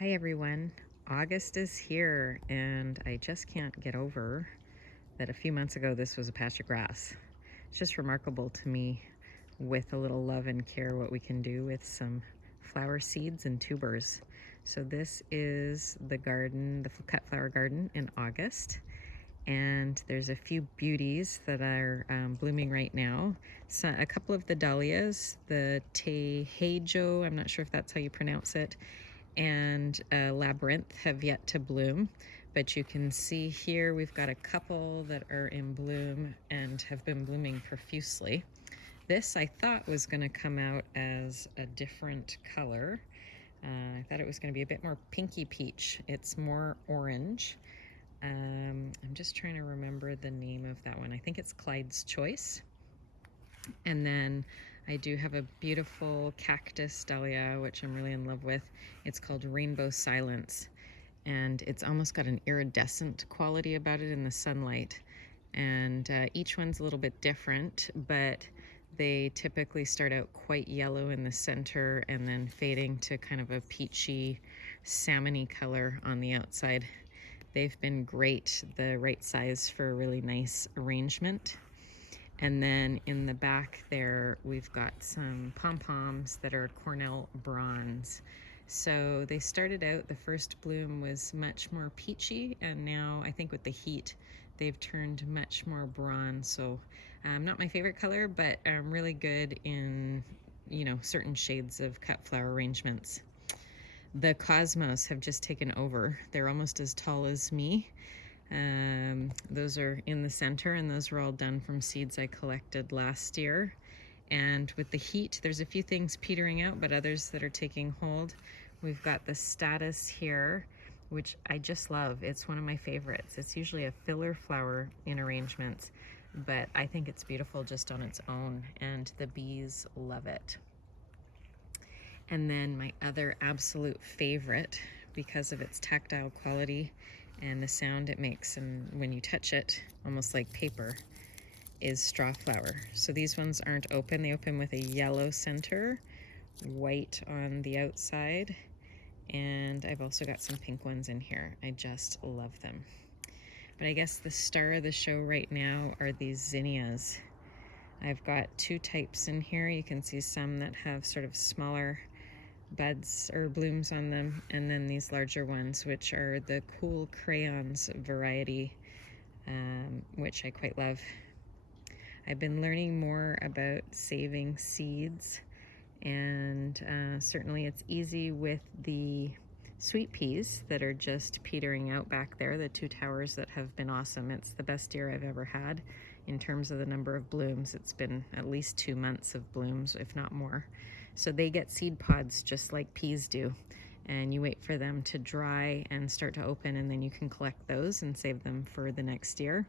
Hi everyone, August is here and I just can't get over that a few months ago this was a patch of grass. It's just remarkable to me, with a little love and care, what we can do with some flower seeds and tubers. So this is the garden, the cut flower garden in August, and there's a few beauties that are blooming right now. So a couple of the dahlias, the tehejo, I'm not sure if that's how you pronounce it, and labyrinth have yet to bloom, but you can see here we've got a couple that are in bloom and have been blooming profusely. This I thought was going to come out as a different color. I thought it was going to be a bit more pinky peach. It's more orange. I'm just trying to remember the name of that one. I think it's Clyde's Choice. And then I do have a beautiful cactus dahlia, which I'm really in love with. It's called Rainbow Silence, and it's almost got an iridescent quality about it in the sunlight. And each one's a little bit different, but they typically start out quite yellow in the center and then fading to kind of a peachy, salmony color on the outside. They've been great, the right size for a really nice arrangement. And then in the back there, we've got some pom-poms that are Cornell bronze. So they started out, the first bloom was much more peachy, and now I think with the heat, they've turned much more bronze. So not my favorite color, but really good in, certain shades of cut flower arrangements. The cosmos have just taken over. They're almost as tall as me. Those are in the center, and those were all done from seeds I collected last year. And with the heat, there's a few things petering out, but others that are taking hold. We've got the statice here, which I just love. It's one of my favorites. It's usually a filler flower in arrangements, but I think it's beautiful just on its own, and the bees love it. And then my other absolute favorite, because of its tactile quality and the sound it makes, and when you touch it, almost like paper, is strawflower. So these ones aren't open. They open with a yellow center, white on the outside, and I've also got some pink ones in here. I just love them. But I guess the star of the show right now are these zinnias. I've got two types in here. You can see some that have sort of smaller buds or blooms on them, and then these larger ones, which are the cool crayons variety, which I quite love. I've been learning more about saving seeds, and certainly it's easy with the sweet peas that are just petering out back there, the two towers that have been awesome. It's the best year I've ever had in terms of the number of blooms. It's been at least 2 months of blooms, if not more. So they get seed pods just like peas do, and you wait for them to dry and start to open, and then you can collect those and save them for the next year.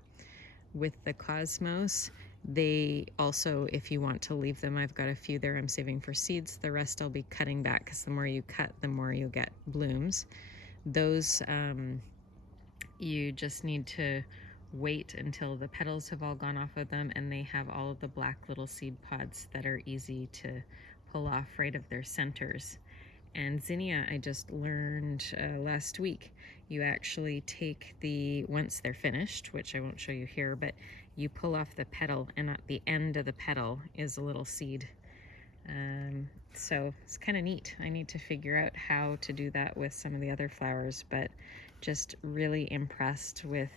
With the cosmos, they also, if you want to leave them, I've got a few there I'm saving for seeds. The rest I'll be cutting back, because the more you cut, the more you get blooms. Those you just need to wait until the petals have all gone off of them, and they have all of the black little seed pods that are easy to pull off right of their centers. And zinnia, I just learned last week, you actually take once they're finished, which I won't show you here, but you pull off the petal, and at the end of the petal is a little seed. So it's kind of neat. I need to figure out how to do that with some of the other flowers, but just really impressed with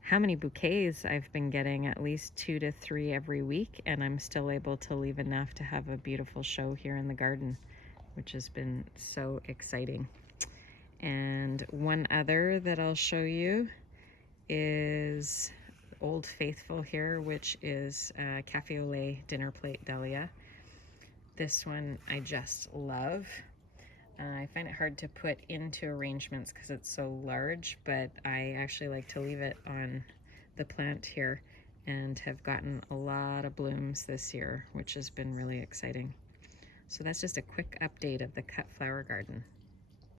how many bouquets I've been getting, at least 2 to 3 every week, and I'm still able to leave enough to have a beautiful show here in the garden, which has been so exciting. And one other that I'll show you is Old Faithful here, which is Cafe au lait dinner plate dahlia. This one I just love. I find it hard to put into arrangements because it's so large, but I actually like to leave it on the plant here, and have gotten a lot of blooms this year, which has been really exciting. So that's just a quick update of the cut flower garden.